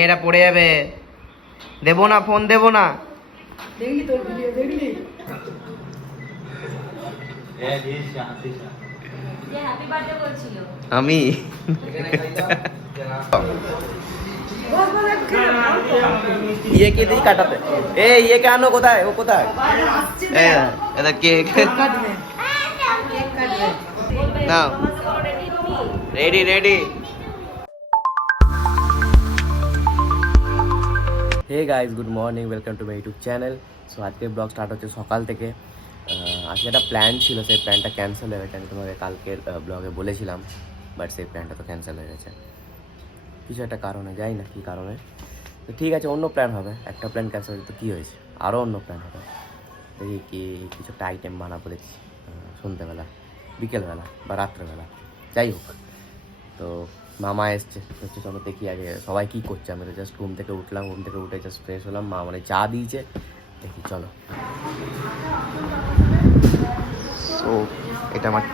এটা পড়ে যাবে, দেবো না, ফোন দেবো না। আমি ये के दी काटाते ए ये क्या आनो কোথায় ও কোথায় এটা কেক নাও ready ready hey guys good morning welcome to my YouTube channel so আজকে ব্লগ স্টার্ট হচ্ছে সকাল থেকে আজকে একটা প্ল্যান ছিল সেই প্ল্যানটা ক্যান্সেল হয়ে গেছে আমি তোমাকে কালকের ব্লগে বলেছিলাম বাট সেই প্ল্যানটা তো ক্যান্সেল হয়ে গেছে কিছু একটা কারণে যাই না কী কারণে তো ঠিক আছে অন্য প্ল্যান হবে একটা প্ল্যান ক্যান্সেল হয়েছে তো কী হয়েছে আরও অন্য প্ল্যান হবে দেখি কি কিছু একটা আইটেম বানাবো দেখছি সন্ধ্যেবেলা বিকেলবেলা বা রাত্রেবেলা যাই হোক তো মামা এসছে হচ্ছে চলো দেখি আগে সবাই কী করছে আমি তো জাস্ট ঘুম থেকে উঠলাম ঘুম থেকে উঠে জাস্ট ফ্রেশ হলাম মা মানে চা দিয়েছে দেখি চলো সো এটা আমার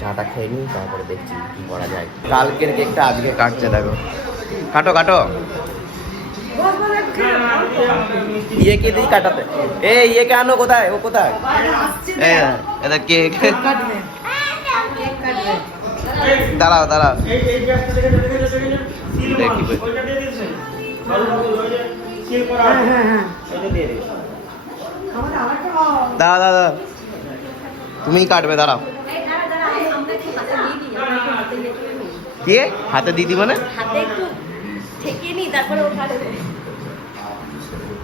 চাটা খেয়ে নিই তারপরে দেখছি কী করা যায় কালকের কেকটা আজকে কাটছে দেখো কাটো কাটো ये के दी काटाते ए ये क्या आनो কোথায় ও কোথায় এটা কেক দাঁড়াও দাঁড়াও দেখি দাঁড়া দাঁড়া তুমিই কাটবে দাঁড়াও দিয়ে হাতে দিদি মানে হাতে একটু ঠেকিয়ে নি তারপরে ও কাটবে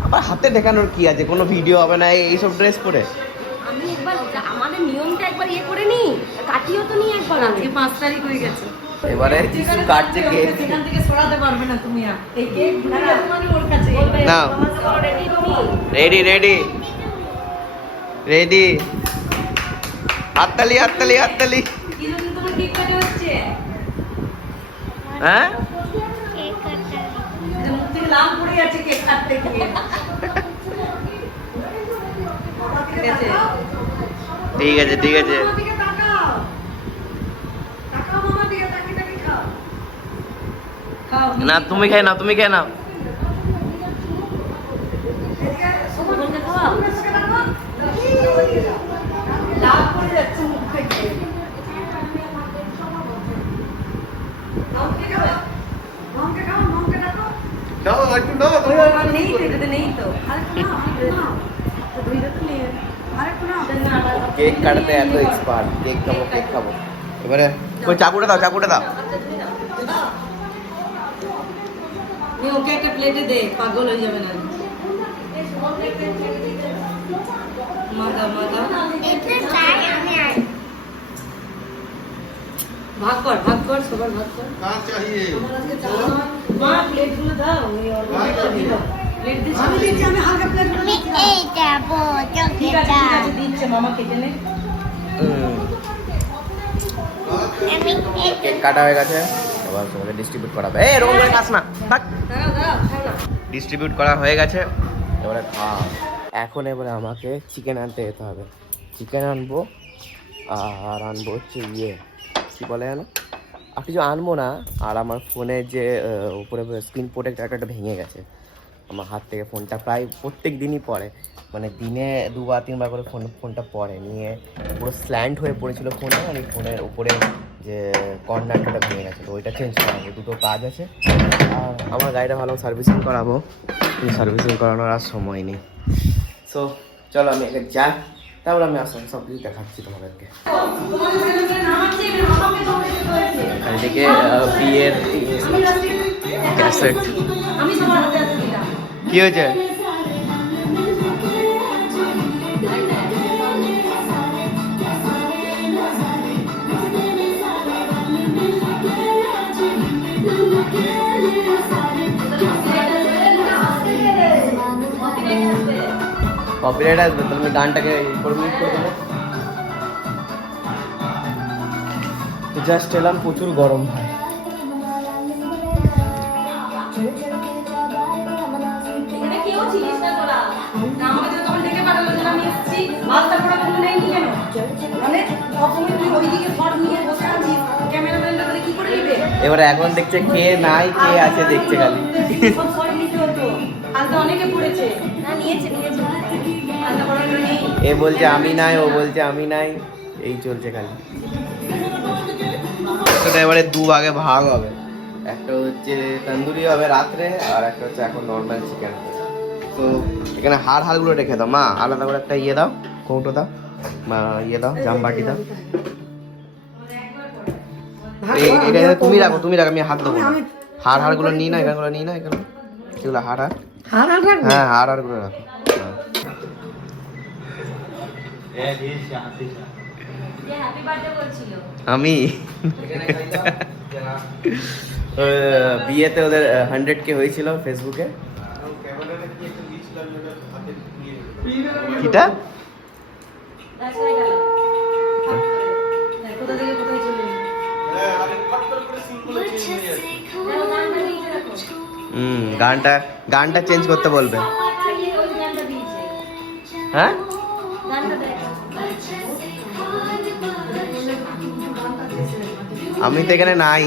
আবার হাতে দেখানোর কি আছে কোনো ভিডিও হবে না এইসব ড্রেস পরে আমি একবার আমাদের নিয়মটা একবার ইয়ে করে নি কাটিও তো নি একবার আজকে 5 তারিখ হয়ে গেছে এবারে কিছু কাটছে কেক এখান থেকে সরাতে পারবে না তুমি আর এই কেক মানে ওর কাছে নাও রেডি তুমি রেডি রেডি রেডি হাততালি হাততালি হাততালি কি জন্য তোমার কেক কাটা হচ্ছে হ্যাঁ কেক কাটা মুখ থেকে লাল পড়ে যাচ্ছে কেক কাটতে গিয়ে ঠিক আছে ঠিক আছে না তুমি খাই নাও তুমি খাই নাও কেক কাটতে এত এক্সপার্ট কেক খাবো এবারে ওই চাকুটা দাও ওকে একটা প্লেটে দে পাগল হয়ে যাবে না মাগা ভাগ কর সবার ভাগ কর কাজ চাইয়ে মা প্লেটগুলো দাও ওই প্লেট দিচ্ছি আমি হালকা প্লেটগুলো দিচ্ছি এই যাবো চকলেটটা দিচ্ছে মামা কেটে নে কেক কাটা হয়ে গেছে এবার তোমাকে ডিস্ট্রিবিউট করা হবে এই রোল করে খাস না থাক দাঁড়াও খাও না ডিস্ট্রিবিউট করা হয়ে গেছে এবারে খাও এখন এবারে আমাকে চিকেন আনতে যেতে হবে চিকেন আনবো আর আনবো হচ্ছে কী বলে জানো আর কিছু আনবো না আর আমার ফোনে যে উপরে স্ক্রিন প্রোটেক্টরটা ভেঙে গেছে আমার হাত থেকে ফোনটা প্রায় প্রত্যেক দিনই পড়ে মানে দিনে 2-3 বার করে ফোনটা পড়ে নিয়ে পুরো স্ল্যান্ট হয়ে পড়েছিল ফোনে আর এই ফোনের উপরে যে কর্নারটা ভেঙে গেছে তো ওইটা চেঞ্জ করা হবে দুটো কাজ আছে আর আমার গাড়িটা ভালো সার্ভিসিং করাবো সার্ভিসিং করানোর আর সময় নেই সো চলো আমি এখানে যাই তারপর আমি আসলে সব কিছু দেখাচ্ছি তোমাদেরকে এদিকে বিয়ের ক্যাসেট কি হয়েছে কপিরাইট আসবে তুমি গানটাকে করে মিউট করে দেবো জাস্ট এলাম প্রচুর গরম হয় এবারে এখন দেখছে কে নাই কে আছে দেখছে খালি। সব সরি নিতে হতো। আলতা অনেকে পড়েছে। না নিয়েছে নিয়েছে। আলতা পড়ানো নেই। এ বলছে আমি নাই, ও বলছে আমি নাই, এই চলছে খালি। তো এবারে দু ভাগে ভাগ হবে, একটা হচ্ছে তন্দুরি হবে রাত্রে, আর একটা হচ্ছে এখন নর্মাল চিকেন। তো এখানে হাড়গুলো রেখে দাও মা, আলাদা করে একটা ইয়ে দাও, কৌটো দাও, মা ইয়ে দাও, জামবাটি দাও। এটা তুমি রাখো, আমি হাত দেবো না। হাড়গুলো নিই না, এখানগুলো নিই না, এখানে সেগুলো হাড়, হ্যাঁ হাড়গুলো রাখো। আমি বিয়েতে ওদের 100K হয়েছিল ফেসবুকে। কিটা গানটা চেঞ্জ করতে বলবে। হ্যাঁ আমি তো এখানে নাই।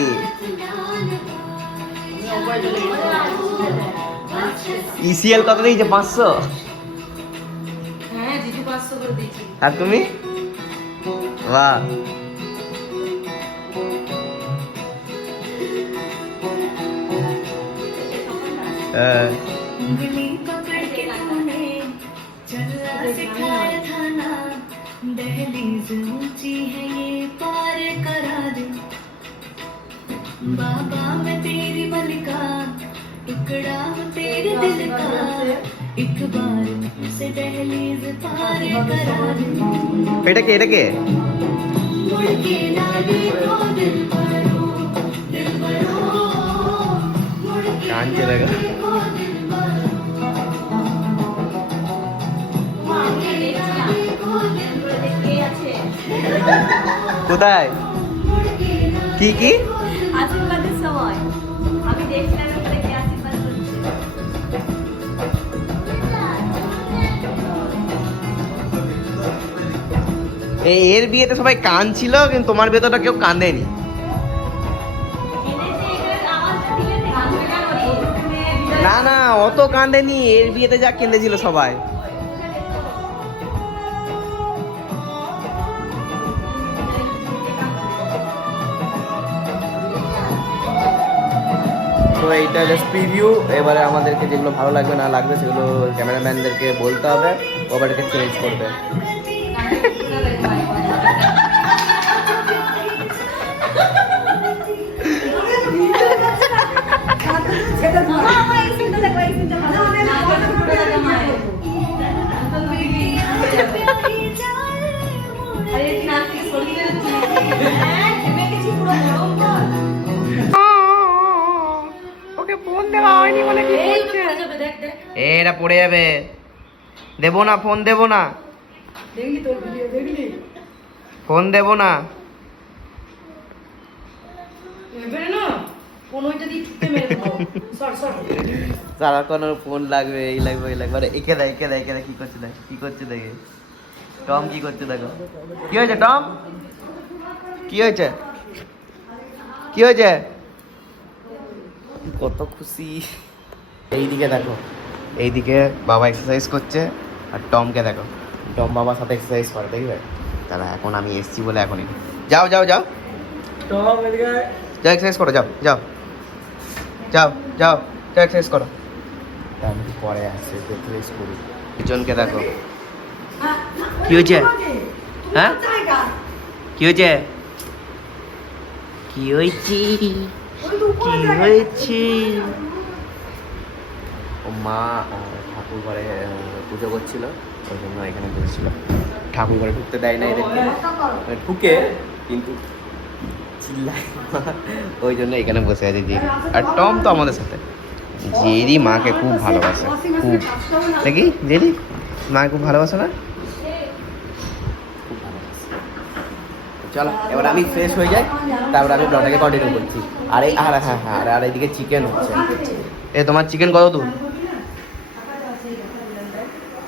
ইসিএল কত দিয়েছে? 500। আর তুমি? বাহ, दहलीज ऊंची है ये पार करा दे बाबा मैं तेरी मलिका टुकड़ा हूँ तेरे दिल का एक बार से दहलीज पार करा दे এটা কে मुड़ के ना देखो दिल भरो मुड़ के গান চলেগা। देखो दिल কোথায় কি কি আশীর্বাদের সময় আমি দেখলাম ওখানে কি আশীর্বাদ করছে। এর বিয়েতে সবাই কাঁদছিল, কিন্তু তোমার বিয়েতে কেউ কাঁদেনি। না না, অত কাঁদেনি, এর বিয়েতে যা কেঁদেছিল সবাই। তো এইটা জাস্ট প্রিভিউ। এবারে আমাদেরকে যেগুলো ভালো লাগবে না লাগবে সেগুলো ক্যামেরাম্যানদেরকে বলতে হবে, ওবারকে চেঞ্জ করবে। ওকে ফোন দেওয়া হয়নি বলে কি করছে? এটা পড়ে যাবে, দেবো না, ফোন দেবো না, ফোন দেবো না। সারাক্ষণ ওর ফোন লাগবে, এই লাগবে, এই লাগবে। আরে একে দেয়, কি করছে দেখ, দেখে টম কি করছে দেখো। কি হয়েছে টম? কি হয়েছে? কত খুশি। এইদিকে দেখো, এইদিকে বাবা এক্সারসাইজ করছে, আর টমকে দেখো, টম বাবার সাথে এক্সারসাইজ করে, দেখবে। তারা এখন আমি এসছি বলে এখনই যাও টম এদিকে যাও, এক্সারসাইজ করো, যাও এক্সারসাইজ করো। আমি পরে আসছে এক্সারসাইজ করি। পিছনকে দেখো, কি হয়েছে? হ্যাঁ কি হয়েছে? ও মা ঠাকুর ঘরে পুজো করছিল, ওই জন্য এখানে বসেছিল। ঠাকুর ঘরে ঢুকতে দেয় না এদেরকে, ঢুকে কিন্তু চিল্লায়, ওই জন্য এখানে বসে আছে জেরি। আর টম তো আমাদের সাথে। জেরি মাকে খুব ভালোবাসে, খুব। দেখি জেরি মাকে খুব ভালোবাসে না? চলো এবার আমি ফ্রেশ হয়ে যাই, তারপর আমি ব্লগটাকে কন্টিনিউ করছি। আর এইদিকে চিকেন হচ্ছে। তোমার চিকেন কত দূর?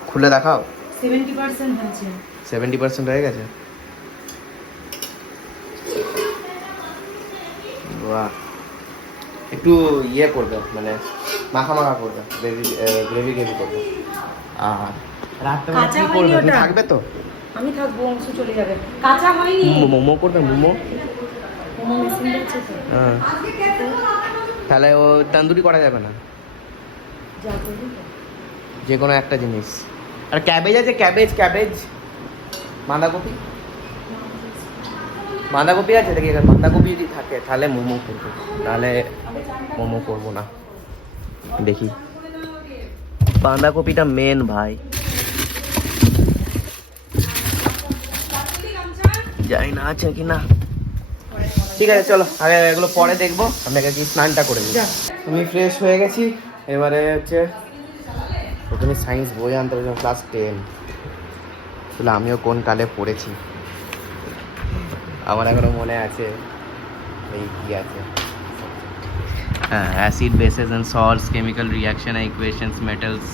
খুলে দেখাও। 70% হয়ে গেছে। বাহ, একটু ইয়ে করবে মানে মাখা মাখা করবে, গ্রেভি গ্রেভি করবে। আর রাত্রেবেলা কাঁচা কি হয়নি করবে, তুমি ওটা। থাকবে তো? আমি থাকবো, অংশ চলে যাবে। কাঁচা হয়নি। মোমো করবে, মোমো। মোমো মেশিন দেখছে তো। হ্যাঁ, তাহলে ও তন্দুরি করা যাবে না, যা করবি তো। যে কোনো একটা জিনিস। আর ক্যাবেজ আছে, ক্যাবেজ ক্যাবেজ, বাঁধাকপি বাঁধাকপি আছে দেখি, এখানে বাঁধাকপি যদি থাকে তাহলে মোমো করবো, নাহলে মোমো করবো না। দেখি, বাঁধাকপিটা মেন ভাই, জানি না আছে কি না। ঠিক আছে চলো, আগে এগুলো পরে দেখবো, আপনাকে কি স্নানটা করে দিই। আমি ফ্রেশ হয়ে গেছি, এবারে হচ্ছে প্রথমে সায়েন্স বই আনতে হয়েছে, ক্লাস 10। আসলে আমিও কোন কালে পড়েছি, আমার এখনো মনে আছে। এই কি আছে, হ্যাঁ, acid bases and salts, chemical reaction, equations, metals.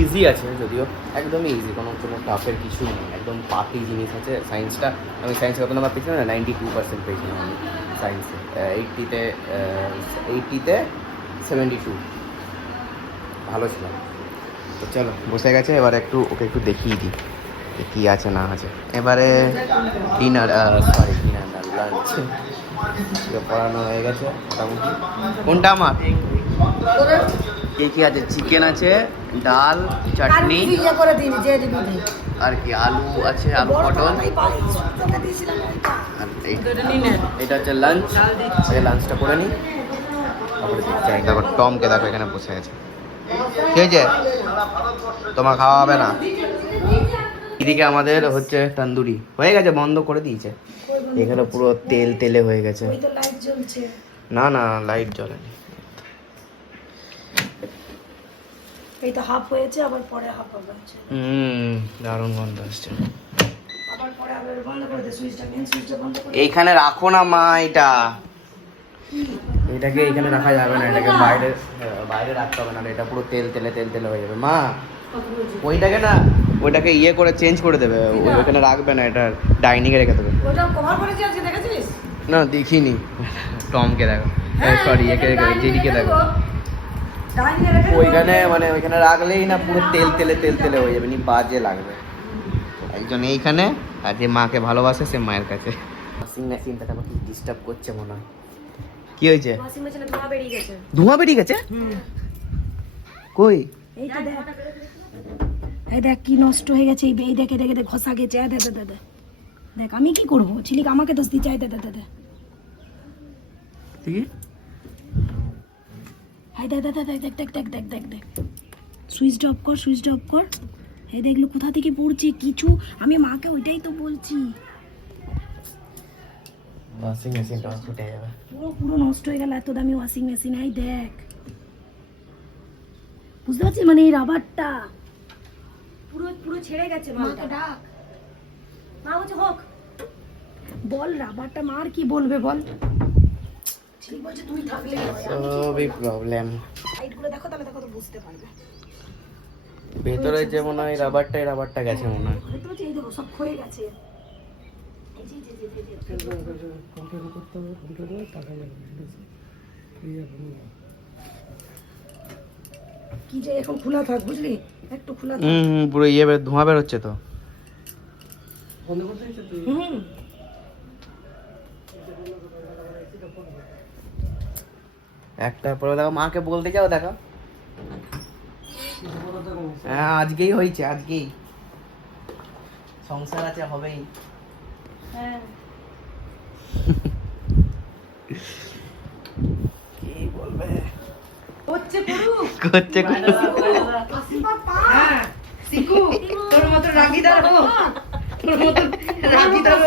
Easy আছে যদিও, একদমই ইজি, কোনো টাফের কিছু নেই, একদম পাতি জিনিস আছে সায়েন্সটা। আমি সায়েন্স কত নাম্বার পেয়েছিলাম না, 92% পেয়েছিলাম আমি সায়েন্সে। 80তে 72, ভালো ছিল। তো চলো, বসে গেছে, এবার একটু ওকে একটু দেখিয়ে দিই যে কী আছে না আছে। এবারে ডিনার, সরি ডিনার না, লাঞ্চ পড়ানো হয়ে গেছে মোটামুটি। কোনটা আমার? কে কি আছে? চিকেন আছে, ডাল, চাটনি, আর কি আলু আছে, আলু পটল। আর এটা হচ্ছে লাঞ্চ, আগে লাঞ্চটা করে নিই, তারপরে দেখতে হয়। তারপর টমকে দেখো এখানে বসে আছে। কি হয়েছে, তোমার খাওয়া হবে না? এদিকে আমাদের হচ্ছে তন্দুরি হয়ে গেছে, বন্ধ করে দিয়েছে, এখানে পুরো তেল তেলে হয়ে গেছে। না না, লাইট জ্বলেনি। এই তো হাফ হয়েছে, আবার পরে হাফ হবে। দারুণ গন্ধ আসছে। আবার পরে আবার বন্ধ করে দে, সুইচটা মেন সুইচটা বন্ধ করে। এইখানে রাখো না মা, এটাকে এইখানে রাখা যাবে না, এটাকে বাইরে বাইরে রাখতে হবে, না এটা পুরো তেল তেলে তেল তেলে হয়ে যাবে মা। ওইটাকে ইয়ে করে চেঞ্জ করে দেবে, ওইখানে রাখবে না, এটা ডাইনিংয়ে রেখে দেবে। ওটা কভার করে দিয়েছে, দেখেছিস? না দেখিনি, টমকে দেখো, সরি একে দিদিকে দেখো, ওইখানে মানে ওইখানে রাখলেই না পুরো তেল তেলে তেল তেলে হয়ে যাবে, নি বাজে লাগবে। একজন এইখানে, আর যে মাকে ভালোবাসে সে মায়ের কাছে। ওয়াশিং মেশিনটা আমাকে ডিস্টার্ব করছে মনে হয়। কি হয়েছে? ওয়াশিং মেশিনে ধোঁয়া বেরিয়ে গেছে। ধোঁয়া বেরিয়ে গেছে? কই? এই তো দেখ, এই দেখ কি নষ্ট হয়ে গেছে, এই দেখ, এটা কেটে ঘষা গেছে। দে দে দে দে, দেখ আমি কি করবো, ছিলিক আমাকে দোষ দিচ্ছে। দে দে দে দে, ঠিক এই দেখ দেখ দেখ দেখ দেখ দেখ দেখ দেখ দেখ, সুইচটা অফ কর, সুইচটা অফ কর। এই দেখলো কোথা থেকে পড়ছে কিছু, আমি মাকে ওইটাই তো বলছি। ওয়াশিং মেশিনটা ফুটে যাবে। পুরো পুরো নষ্ট হয়ে গেল, এত দামি ওয়াশিং মেশিন। এই দেখ, বুঝতে পারছিস, মানে এই রাবারটা পুরো পুরো ছেড়ে গেছে। মাকে ডাক, মা বলছে হোক, বল রাবারটা মার কি বলবে বল। ঠিক বলছে, তুমি থাকলে সবই প্রবলেম। সাইডগুলো দেখো, তাহলে দেখো তো বুঝতে পারবে। ভেতরে যে মনে হয় রাবারটা গেছে মনে হয়। দেখতে পাচ্ছি, এই দেখো সব ক্ষয়ে গেছে। এই যে কি যে এখন খোলা থাক, বুঝলি, একটু খোলা থাক। পুরো ইয়ে ধোঁয়া বের হচ্ছে তো। হুম, একটার পরে দেখো, মাকে বলতে যাও, দেখো হ্যাঁ আজকেই হয়েছে, আজকেই সংসার আছে, হবেই। হ্যাঁ কি বলবে, হচ্ছে পুরো করছে হ্যাঁ শিখু, তোর মত রাগিদার হো, তোর মত রাগিদার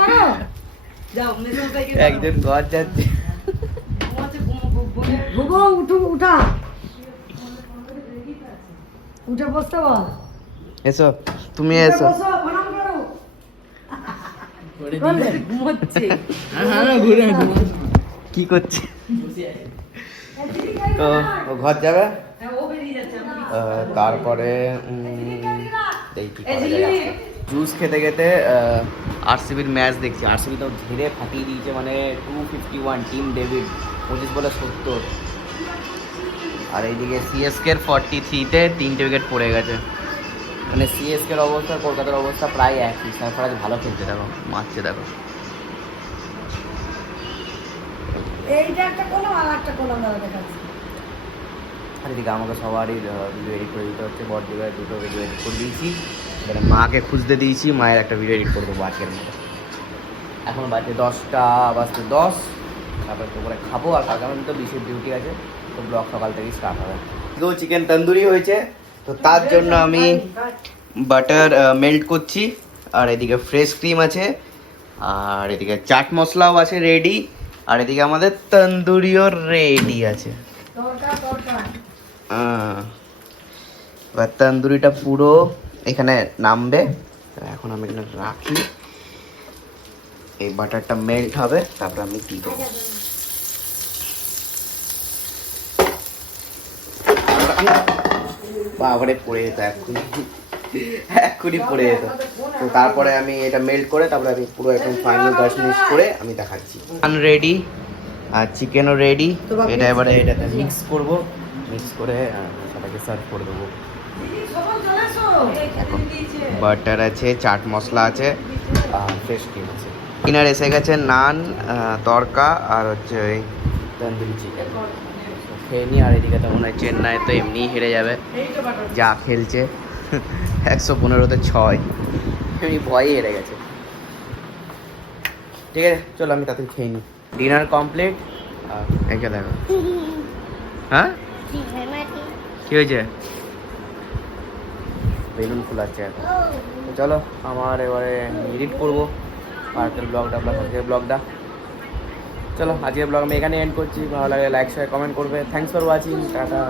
করো। যাও মেসেজ থেকে একজন ঘর যাচ্ছে। ভুগো, উঠো, উঠা, উঠে বসতে বল। এসো, তুমি এসো। বসো, প্রণাম করো। ঘুমোচ্ছে। কি করছে? তো ও ঘর যাবে, হ্যাঁ, ও বেরিয়ে যাচ্ছে। তারপরে দেখি কি করা যায়। জুস খেতে খেতে আরসিবির ম্যাচ দেখছি। আরসিবি তো ধীরে ফাটিয়ে দিয়েছে, মানে 251 টিম ডেভিড 25 বলে 70। আর এইদিকে সিএসকের 43-তে 3টে উইকেট পড়ে গেছে। মানে সিএসকের অবস্থা কলকাতার অবস্থা প্রায় একই। সারফরাজ ভালো খেলছে, দেখো মারছে, দেখো এইটা একটা কলম আর একটা কলম দাদা দেখাচ্ছি। আর এদিকে আমাকে সবারই ভিডিও এডিট করে দিতে হচ্ছে। বড়দিকে দুটো ভিডিও এডিট করে দিয়েছি, এবারে মাকে খুঁজতে দিয়েছি, মায়ের একটা ভিডিও এডিট করে দেবো আজকের মতো। এখন বাজে 10টা বাজতে 10, তারপরে তো করে খাবো। আর কালকে আমার তো বিশেষ ডিউটি আছে, তো ব্লগ সকাল থেকেই স্টার্ট হবে। তো চিকেন তন্দুরি হয়েছে, তো তার জন্য আমি বাটার মেল্ট করছি। আর এদিকে ফ্রেশ ক্রিম আছে, আর এদিকে চাট মশলাও আছে রেডি, আর এদিকে আমাদের তন্দুরিও রেডি আছে। এবার তন্দুরিটা পুরো এখানে নামবে। এখন আমি এখানে রাখি, এই বাটারটা মেল্ট হবে, তারপর আমি কি দেবো। বাবারে পড়ে যেত এক্ষুনি পড়ে যেত। তো তারপরে আমি এটা মেল্ট করে তারপরে আমি পুরো একদম ফাইনাল 10 মিনিট করে আমি দেখাচ্ছি। রেডি আর চিকেনও রেডি। এটা এবারে এটাতে মিক্স করব, মিক্স করে সেটাকে সার্ভ করে দেবো। বাটার আছে, চাট মশলা আছে, আর ফ্রেশ ক্রিম আছে। ডিনার এসে গেছে, নান, তড়কা আর হচ্ছে ওই তন্দুরি চিকেন। খেয়ে নি। আর এদিকে তো মনে হয় চেন্নাই তো এমনিই হেরে যাবে, যা খেলছে 115-তে 6, এমনি ভয়ে হেরে গেছে। ঠিক আছে, চলো আমি তাড়াতাড়ি খেয়ে নিই। Dinner complete. এইটা দেখো, হ্যাঁ কি হয়েছে? বেলুন ফুলাচ্ছে এখন। তো চলো আমার এবারে এডিট করবো আজকের ব্লগটা। চলো আজকের ব্লগ আমি এখানে এন্ড করছি। ভালো লাগলে লাইক শেয়ার কমেন্ট করবে। Thanks for watching, tata.